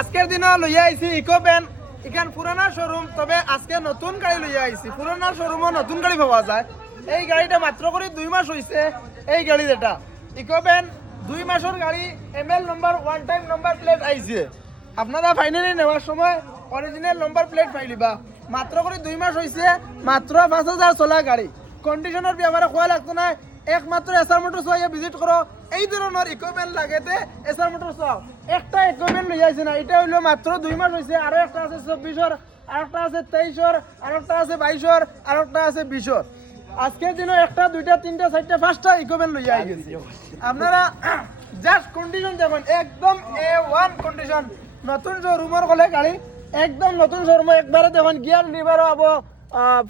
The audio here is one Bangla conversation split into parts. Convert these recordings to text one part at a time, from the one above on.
আজকের দিনও লইয়া আইছি ইকো ভ্যান এখান পুরানা শোরুম, তবে আজকে নতুন গাড়ি লইয়া আইছি। পুরানা শোরুমও নতুন গাড়ি পাওয়া যায়। এই গাড়িটা মাত্র করে 2 মাস হয়েছে। এই গাড়ি যেটা ইকো ভ্যান 2 মাসের গাড়ি, এমএল নম্বর, ওয়ান টাইম নম্বর প্লেট আইছে। আপনারা ফাইনালি নেওয়ার সময় অরিজিনাল নম্বর প্লেট পাইলিবা। মাত্র করে 2 মাস হয়েছে, মাত্র 5000 চলা গাড়ি। কন্ডিশনের ব্যাপারে খোয়া লাগতো না, একমাত্র এসআর মোটরস ভিজিট করো। এই ধরনের ইকুইপমেন্ট লাগেতে এসআর মোটরস একটা ইকুইপমেন্ট লই আইছে না। এটা হইলো মাত্র 2 মাস হয়েছে। আরো একটা আছে 24-এর, আরেকটা আছে 23-এর, আরেকটা আছে 22-এর, আরেকটা আছে 20-এর। আজকের দিনও একটা, দুইটা, তিনটা, চারটা, পাঁচটা ইকুইপমেন্ট লই আইছি। আপনারা জাস্ট কন্ডিশন দেখুন, একদম A1 কন্ডিশন। নতুন শোরুমের গলে গাড়ি, একদম নতুন শোরুম। একবারে দেখুন গিয়ার লিভারও আবো,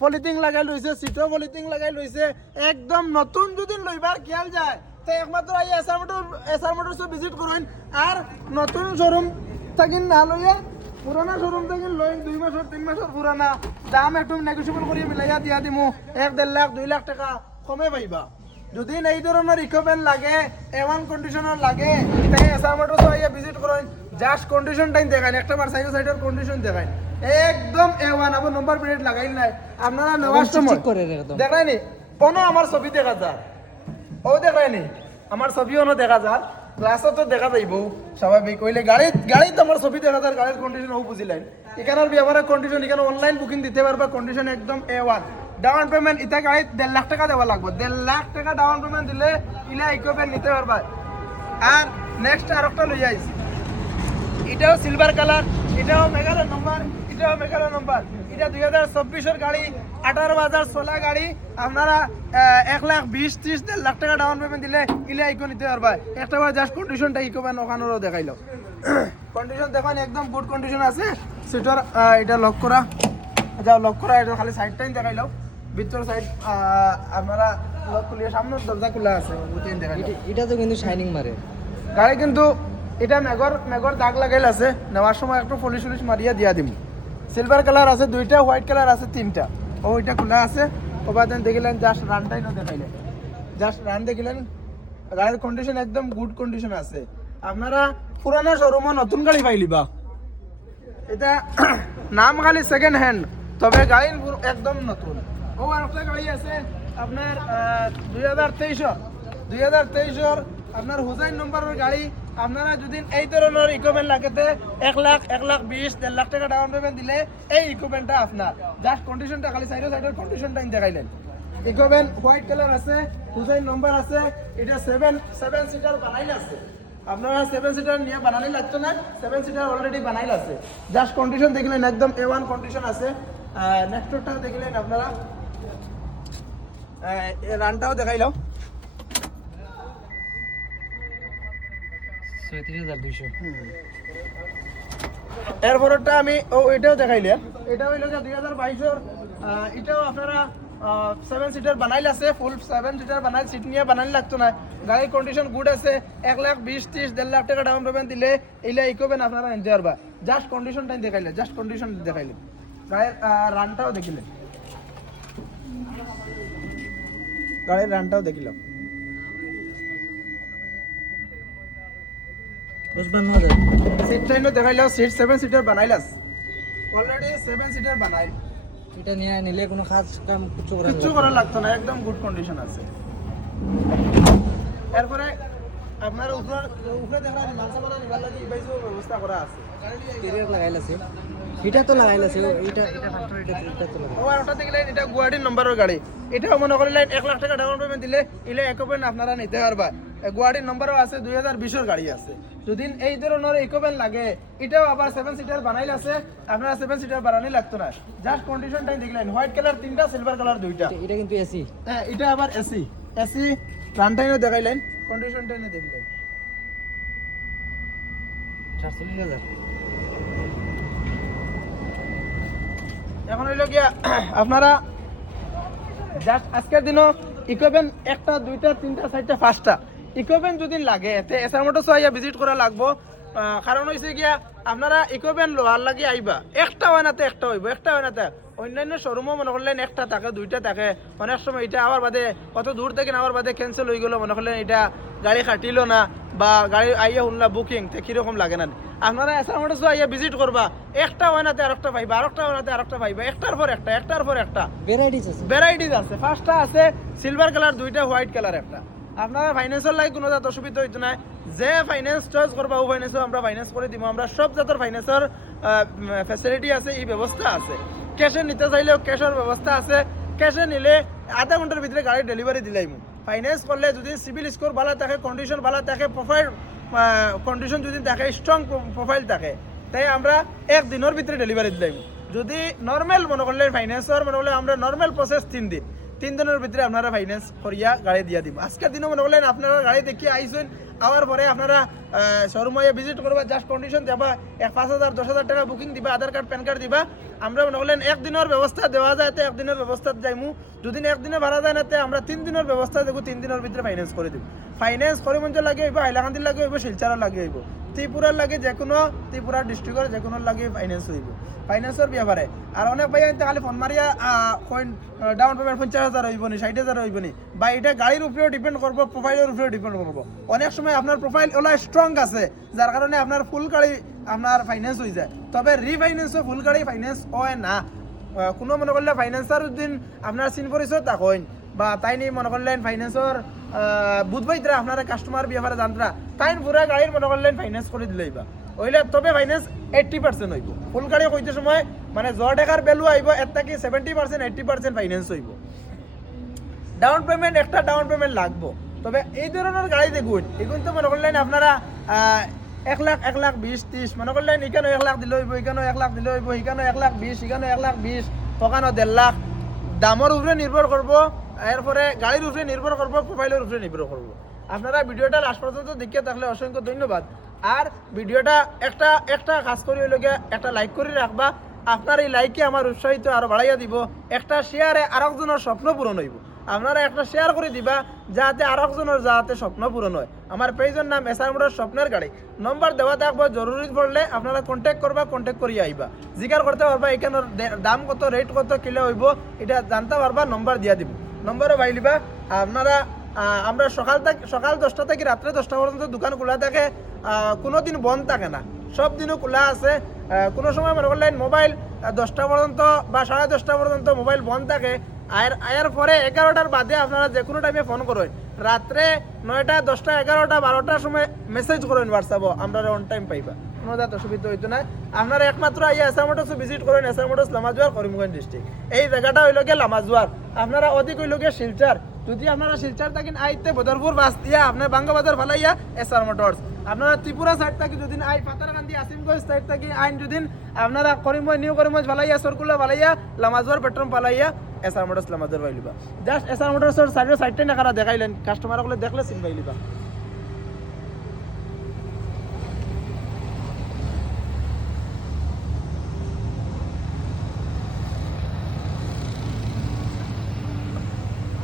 পলিথিন লাগাই লইছে, সিটও পলিথিন লাগাই লইছে, একদম নতুন। যদি লইবার খেয়াল যায় তো একমাত্র এই এসআর মোটরস ভিজিট করুন। আর নতুন শোরুম থাকি না লইয়া পুরানা শোরুম থাকি লইন 2 মাসের 3 মাসের পুরানা। দাম একটু নেগোসিয়েবল করিয়ে মিলাইয়া দিয়া দিমু। 1-1.5 লাখ 2 লাখ টাকা কমে পাইবা। যদি এই ধরনের ইকুইপমেন্ট লাগে, A1 কন্ডিশনার লাগে, তাই এসআর মোটরস ভিজিট করুন। জাস্ট কন্ডিশন টাইম দেখায়, একটা বার সাইডের কন্ডিশন দেখায়, একদম A1। আবার নম্বর প্লেট লাগাই নাই। আপনারা নেওয়ার সময় দেখায়নি কোনো আমার ছবি দেখা যায়, ও দেখায়নি আমার ছবিও না দেখা যায়, গ্লাসও তো দেখা যাইব স্বাভাবিক। হইলে গাড়িতে আমার ছবি দেখা যায়, গাড়ির কন্ডিশন ও বুঝিলেন। এখানের ব্যবহারের কন্ডিশন, এখানে অনলাইন বুকিং দিতে পারবা। কন্ডিশন একদম A1। ডাউন পেমেন্ট এটা গাড়ি 1.5 লাখ টাকা দেওয়া লাগবে। 1.5 লাখ টাকা ডাউন পেমেন্ট দিলে ইলা ইকুইপমেন্ট নিতে পারবা। আর নেক্সট আরেকটা লই আইছি, এটাও সিলভার কালার, এটাও মেঘালয় নম্বর, এটাও মেঘালয় নম্বর। এটা 2024-এর গাড়ি, 18,000 চলা গাড়ি। আপনারা 1,20,30 1.5 লাখ টাকা ডাউন পেমেন্ট দিলে ইলে ইকো নিতে পারবা। একটা বার জাস্ট কন্ডিশনটা ইকো ভ্যান ওখানেরও দেখাইলো। কন্ডিশন দেখুন একদম গুড কন্ডিশন আছে। সিটার এটা লক করা, যাও লক করা। এটা খালি সাইডটাই দেখাইলো, ভিতর সাইড আপনারা লক খুলিয়ে সামনের দরজা খোলা আছে। এটা তো কিন্তু শাইনিং মারে গাড়ি, কিন্তু এটা মেঘর দাগ লাগাইল আছে। নেওয়ার সময় একটু পলিশ মারিয়া দিয়া দিম। সিলভার কালার আছে 2টা, হোয়াইট কালার আছে 3টা। ওইটা খোলা আছে। ওবাদেন দেখিলেন জাস্ট রানটাই না দেখাইলেন, জাস্ট রান দেখিলেন। গাড়ির কন্ডিশন একদম গুড কন্ডিশন আছে। আপনারা পুরানা শোরুমও নতুন গাড়ি পাইলিবা। এটা নাম খালি সেকেন্ড হ্যান্ড, তবে গাড়ি একদম নতুন। ও আরেকটা গাড়ি আছে আপনার 2023-এর আপনার হুসাইন নম্বরের গাড়ি। আপনারা যদি এই ধরনের ইকুইপমেন্ট লাগেতে 1 লাখ 1,20,000 1.5 লাখ টাকা ডাউন পেমেন্ট দিলে এই ইকুইপমেন্টটা আপনার। জাস্ট কন্ডিশনটা খালি সাইডের কন্ডিশনটা দেখাইলেন। ইকুইপমেন্ট হোয়াইট কালার আছে, হুসাইন নম্বর আছে। এটা 7 সিটার বানাইল আছে। আপনারা 7 সিটার নিয়ে বানানি লাগতো না, 7 সিটার অলরেডি বানাইল আছে। জাস্ট কন্ডিশন দেখলেন একদম A1 কন্ডিশন আছে। নেক্সটটা দেখলেন আপনারা, রানটাও দেখাইলাম 37,200। এরপরটা আমি এটাও দেখাইলে, এটা হইল যে 2022-এর। এটাও আপনারা 7 সিটার বানাইল আছে, ফুল 7 সিটার বানাইল, সিট নিয়ে বানাইল লাগতো না। গাড়ির কন্ডিশন গুড আছে। 1,20,30 1.5 লাখ টাকা ডাউন পেমেন্ট দিলে এইলা ইকুইপমেন্ট আপনারা নিতে পারবা। জাস্ট কন্ডিশনটাই দেখাইলে, জাস্ট কন্ডিশন দেখাইলে। গাড়ির রানটাও দেখিলেন, গাড়ির রানটাও দেখিলাম। 55,000 সিট টাইমও দেখাইলাম। সিট 7 সিটার বানাইল আছে, অলরেডি 7 সিটার বানাইল। এটা নিয়ে নিলে কোনো কাজ কাম কিছু করা লাগতো না, একদম গুড কন্ডিশন আছে। এরপরে আপনার উপরে দেখা যায় মানসা বানা নিবার লাগি বাইজো ব্যবস্থা করা আছে। ক্যারিয়ার লাগাইলাছে, এটা তো লাগাইলাছে, এটা ফ্যাক্টরি এটা তো লাগাই। ও আর ওটা দেখলেন এটা গুয়াহাটির নম্বরের গাড়ি। এটাও মনে করলেন 1 লাখ টাকা ডাউন পেমেন্ট দিলে ইলে ইকুইপমেন্ট আপনারা নিতে পারবা। গুয়াহাটির নম্বরও আছে, 2020-এর গাড়ি আছে। যদি এই ধরনের ইকুইপমেন্ট লাগে, এটাও আবার 7 সিটার বানাইল আছে। আপনারা 7 সিটার বানানি লাগতো না। জাস্ট কন্ডিশনটাই দেখলেন, হোয়াইট কালার 3টা, সিলভার কালার 2টা। এটা কিন্তু এসি, হ্যাঁ এটা আবার এসি। রানটাইনও দেখাইলেন, কন্ডিশনটাইনও দেখলেন। 47,000। এখন হইল গিয়া আপনারা জাস্ট আজকের দিনও ইকুইপমেন্ট 1টা 2টা 3টা 4টা 5টা ইকুইপমেন্ট যদি লাগে এতে এসআর মোটরস ভিজিট করা লাগবো। কারণ হয়েছে গিয়া আপনারা ইকুইপমেন্ট লোহার লাগে আইবা, একটা হয় না তো একটা হইব, একটা হয় না তো। অন্যান্য শোরুমও মনে করলেন 1টা থাকে 2টা থাকে। অনেক সময় এটা আবার বাদে কত দূর থেকে আবার বাদে ক্যান্সেল হয়ে গেলো, মনে করলেন এটা গাড়ি খাটিল না বা গাড়ি আইয়া শুনলা বুকিং তো কীরকম লাগে না। আপনারা এসআর মোটরস আইয়া ভিজিট করবা, একটা হয় না আরেকটা পাইবা, আরেকটা হয় না আরেকটা পাইবা, একটার পর একটা, একটার পর একটা ভ্যারাইটিস আছে। ভ্যারাইটিস আছে। ফার্স্টটা আছে সিলভার কালার, দুইটা হোয়াইট কালার একটা। আপনারা ফাইন্যান্সের লাগে কোনো জাত অসুবিধা হইতো না, যে ফাইন্যান্স চয়েস করবা ও ফাইন্যান্সও আমরা ফাইন্যান্স করে দিব। আমরা সব জাতের ফাইন্যান্সের ফ্যাসিলিটি আছে, এই ব্যবস্থা আছে। ক্যাশে নিতে চাইলেও ক্যাশের ব্যবস্থা আছে, ক্যাশে নিলে আধা ঘন্টার ভিতরে গাড়ি ডেলিভারি দিলাইমু। ফাইন্যান্স করলে যদি সিভিল স্কোর ভালো থাকে, কন্ডিশন ভালো থাকে, প্রোফাইল কন্ডিশন যদি থাকে, স্ট্রং প্রোফাইল থাকে, তাই আমরা একদিনের ভিতরে ডেলিভারি দিলাইমু। যদি নর্মাল মনে করলে ফাইন্যান্সর মনে করলে আমরা নর্মাল প্রসেস 3 দিনের ভিতরে আপনারা ফাইন্যান্স করিয়া গাড়ি দিয়ে দিব। আজকের দিনও মনে করলেন আপনারা গাড়ি দেখিয়ে আইসেন, আওয়ার পরে আপনারা শোরুমে ভিজিট করবা, জাস্ট কন্ডিশন দেবা, 5,000 10,000 টাকা বুকিং দিবা, আধার কার্ড প্যান কার্ড দিবা। আমরা মনে করলেন একদিনের ব্যবস্থা দেওয়া যায়, তো একদিনের ব্যবস্থা যাইমু। যদি একদিনে ভাড়া যায় না, আমরা 3 দিনের ব্যবস্থা দেবো, 3 দিনের ভিতরে ফাইন্যান্স করে দিব। ফাইন্যান্স করিমগঞ্জ লাগে হইব, হাইলাকান্দির লাগে হইব, শিলচরের লাগে হইব, ত্রিপুরার লাগে যে কোনো, ত্রিপুরা ডিস্ট্রিক্টের যে কোনো লাগে ফাইন্যান্স হইব। ফাইন্যান্সের ব্যাপারে আর অনেক ভাই খালি ফোন মারিয়া ডাউন পেমেন্ট 50,000 হইব নি, 60,000 হইব নি, বা এটা গাড়ির উপরেও ডিপেন্ড করবো, প্রোফাইলের উপরেও ডিপেন্ড করবো। অনেক সময় আপনার প্রোফাইল ওলা স্ট্রং আছে, যার কারণে আপনার ফুল গাড়ি আপনার ফাইন্যান্স হয়ে যায়। তবে রিফাইন্যান্সও ফুল গাড়ি ফাইন্যান্স হয় না। কোনো মনে করলে ফাইন্যান্সার দিন আপনার সিন পরিচয় তা হইন, বা তাই নিয়ে মনে করলেন ফাইন্যান্সর বুধবাইতরা আপনারা কাস্টমার ব্যাপারে জানতরা, তাই পুরা গাড়ির মনে করলেন ফাইন্যান্স করে দিলেই বা হইলে, তবে ফাইন্যান্স 80% হইব। ফুল গাড়ি কইতে সময় মানে 100 টাকার ভ্যালু আইব, এর থেকে 70% 80% ফাইন্যান্স হইব। ডাউন পেমেন্ট একটা ডাউন পেমেন্ট লাগবো। তবে এই ধরনের গাড়ি দেখুন, এগুলো তো মনে করলেন আপনারা 1 লাখ 1 লাখ 20 30 মনে করলেন, এখানে 1 লাখ দিলে হইব, এখানে 1 লাখ দিলে হইব, এখানে 1 লাখ 20, এখানে 1 লাখ 20, ওখানে 1.5 লাখ। দামের উপরে নির্ভর করবো, এরপরে গাড়ির উপরে নির্ভর করবো, প্রোফাইলের উপরে নির্ভর করবো। আপনারা ভিডিওটা লাস্ট পর্যন্ত দেখিয়ে থাকলে অসংখ্য ধন্যবাদ। আর ভিডিওটা একটা কাজ করি হইল গিয়ে একটা লাইক করে রাখবা। আপনার এই লাইকে আমার উৎসাহিত আরো বাড়াইয়া দিব। একটা শেয়ারে আরেকজনের স্বপ্ন পূরণ হইব। আপনারা একটা শেয়ার করে দিবা, যাতে আরেকজনের যাতে স্বপ্ন পূরণ হয়। আমার পেজের নাম এসআর মোটরস স্বপ্নের গাড়ি, নম্বর দেওয়া থাকবো। জরুরি পড়লে আপনারা কন্ট্যাক্ট করবা, কন্ট্যাক্ট করিয়া আইবা, জিজ্ঞাসা করতে পারবা এখানের দাম কত, রেট কত, কিলো হইব, এটা জানতে পারবা। নম্বর দিয়া দিব, নম্বরও পাইলিবা। আপনারা আমরা সকাল 10টা থেকে রাত্রে 10টা পর্যন্ত দোকান খোলা থাকে, কোনো দিন বন্ধ থাকে না, সব দিনও খোলা আছে। কোনো সময় মনে করলেন মোবাইল 10টা পর্যন্ত বা 10:30 পর্যন্ত মোবাইল বন্ধ থাকে। আর পরে 11টার বাদে আপনারা যে কোনো টাইমে ফোন করেন, রাত্রে 9টা 10টা 11টা 12টার সময় মেসেজ করেন হোয়াটসঅ্যাপও, আমরা অন টাইম পাইবা, কোনো জাত অসুবিধা হইতো না। আপনারা একমাত্র আইয়া এসআর মোটরস ভিজিট করেন, এসআর মোটরস লামাজুয়ার, করিমগঞ্জ ডিস্ট্রিক্ট। এই জায়গাটা হইল গিয়ে লামাজুয়ার, আপনারা অধিক হইল গিয়ে শিলচর। যদি আপনারা শিলচর থাকেন আইতে বদরপুর বাস দিয়া আপনার বাঙ্গা বাজার ফালাইয়া এসআর মোটরস। আপনারা ত্রিপুরা সাইড থাকি যদি আই পাতারকান্দি আসিমগঞ্জ সাইড থাকি আইন যদি আপনারা করিমগঞ্জ নিউ করিমগঞ্জ ফালাইয়া সরকুলা ফালাইয়া লামাজুয়ার পেট্রোল ফালাইয়া এসআর মোটরস লামাজুয়ার পাইলিবা। জাস্ট এসআর মোটরসের সাইডে সাইডটাই না দেখাইলেন, কাস্টমার দেখলে চিন পাইলিবা।